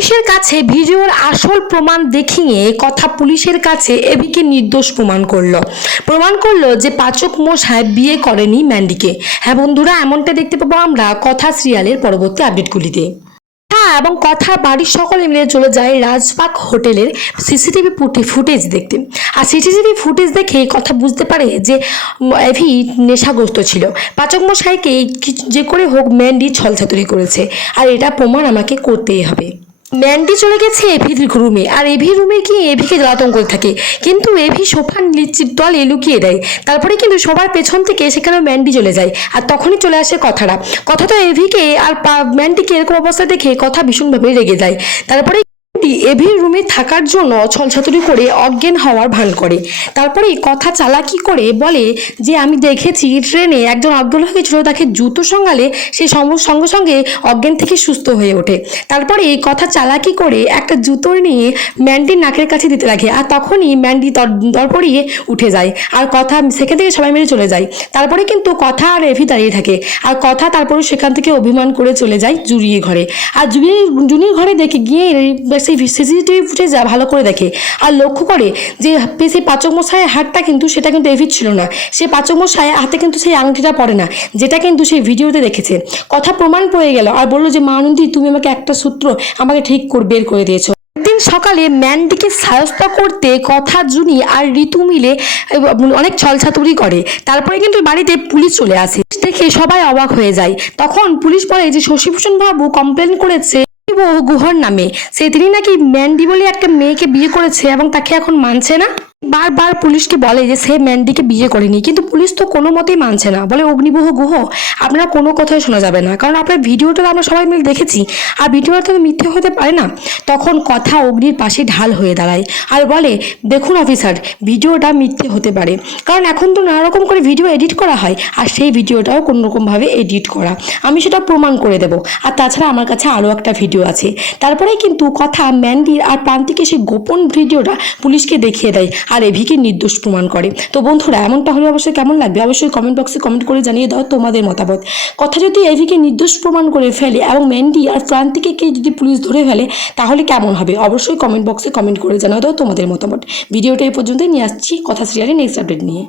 পুলিশের কাছে ভিডিওর আসল প্রমাণ দেখিয়ে কথা পুলিশের কাছে এভিকে নির্দোষ প্রমাণ করল। প্রমাণ করল যে পাচক মশাই বিয়ে করেনি ম্যান্ডিকে। হ্যাঁ বন্ধুরা, এমনটা দেখতে পাবো আমরা কথা সিরিয়ালের পরবর্তী আপডেটগুলিতে। হ্যাঁ এবং কথা বাড়ির সকলে মিলে চলে যায় রাজপাক হোটেলের সিসিটিভি ফুটেজ দেখতে। আর সিসিটিভি ফুটেজ দেখে কথা বুঝতে পারে যে এভি নেশাগ্রস্ত ছিল। পাচক মশাইকে যে করে হোক ম্যান্ডি ছলছাতুরি করেছে। আর এটা প্রমাণ আমাকে করতেই হবে। ম্যান্ডি চলে গেছে এভির রুমে। আর এভি রুমে গিয়ে এভিকে জ্বালাতন করে থাকে। কিন্তু এভি সোফার লিচির তলে লুকিয়ে দেয়। তারপরে কিন্তু সবার পেছন থেকে সেখানে ম্যান্ডি চলে যায়। আর তখনই চলে আসে কথাটা। কথা তো এভিকে আর ম্যান্ডিকে এরকম অবস্থা দেখে কথা ভীষণভাবে রেগে যায়। তারপরে এভির রুমে থাকার জন্য ছলছাতুরি করে অজ্ঞান হওয়ার ভান করে। তারপরে কথা চালাকি করে বলে যে, আমি দেখেছি ট্রেনে একজন অজ্ঞান হয়ে গেছিল তাকে জুতো সঙ্গালে সে সঙ্গে সঙ্গে অজ্ঞান থেকে সুস্থ হয়ে ওঠে। তারপরে এই কথা চালাকি করে একটা জুতো নিয়ে ম্যান্ডির নাকের কাছে দিতে লাগে আর তখনই ম্যান্ডি দর- দরপড়িয়ে উঠে যায়। আর কথা সেখান থেকে সবাই মিলে চলে যায়। তারপরে কিন্তু কথা আর এভি দাঁড়িয়ে থাকে। আর কথা তারপরে সেখান থেকে অভিমান করে চলে যায় জুড়িয়ে ঘরে। আর জুড়িয়ে জুনির ঘরে দেখে গিয়ে সেই সিসিটিভি ফুটেজ ভালো করে দেখে। আর লক্ষ্য করে যে সেই পাচক মশাইয়ের হাতটা কিন্তু সেটা কিন্তু এভির ছিল না। সে পাচক মশাই হাতে কিন্তু সেই আংটিটা পড়ে না, যেটা কিন্তু সেই ভিডিওতে দেখেছে। কথা প্রমাণ পেয়ে গেল আর বলল যে মানন্দি তুমি আমাকে একটা সূত্র আমাকে ঠিক করে, বের করে দিয়েছ। সকালে ম্যান্ডিকে সায়স্তা করতে কথা জুনি আর ঋতু মিলে অনেক ছলছাতুরি করে। তারপরে কিন্তু বাড়িতে পুলিশ চলে আসে। দেখে সবাই অবাক হয়ে যায়। তখন পুলিশ বলে যে, শশীভূষণ বাবু কমপ্লেন করেছে ও গুহর নামে। সে তিনি নাকি ম্যান্ডি বলে একটা মেয়েকে বিয়ে করেছে এবং তাকে এখন মানছে না? বারবার পুলিশকে বলে যে সে ম্যান্ডিকে বিয়ে করেনি, কিন্তু পুলিশ তো কোনো মতেই মানছে না। বলে অগ্নিবহ গুহ, আপনার কোনো কথাই শোনা যাবে না। কারণ আপনার ভিডিওটা আমরা সবাই মিলে দেখেছি, আর ভিডিওটা তো মিথ্যে হতে পারে না। তখন কথা অগ্নির পাশে ঢাল হয়ে দাঁড়ায় আর বলে, দেখুন অফিসার, ভিডিওটা মিথ্যে হতে পারে। কারণ এখন তো নানা রকম করে ভিডিও এডিট করা হয়, আর সেই ভিডিওটাও কোনো রকমভাবে এডিট করা। আমি সেটা প্রমাণ করে দেবো। আর তাছাড়া আমার কাছে আরও একটা ভিডিও আছে। তারপরে কিন্তু কথা ম্যান্ডির আর প্রান্তিকে সেই গোপন ভিডিওটা পুলিশকে দেখিয়ে দেয়। আর এভিকে নির্দোষ প্রমাণ করে। তো বন্ধুরা, এমনটা হলে অবশ্যই কেমন লাগবে? অবশ্যই কমেন্ট বক্সে কমেন্ট করে জানিয়ে দাও তোমাদের মতামত। কথা যদি এভিকে নির্দোষ প্রমাণ করে ফেলে এবং ম্যান্ডি আর প্রান্তিকে কে যদি পুলিশ ধরে ফেলে, তাহলে কেমন হবে? অবশ্যই কমেন্ট বক্সে কমেন্ট করে জানিয়ে দাও তোমাদের মতামত। ভিডিওটা এই পর্যন্তই, নিয়ে আসছি কথা সিরিয়ালে নেক্সট আপডেট নিয়ে।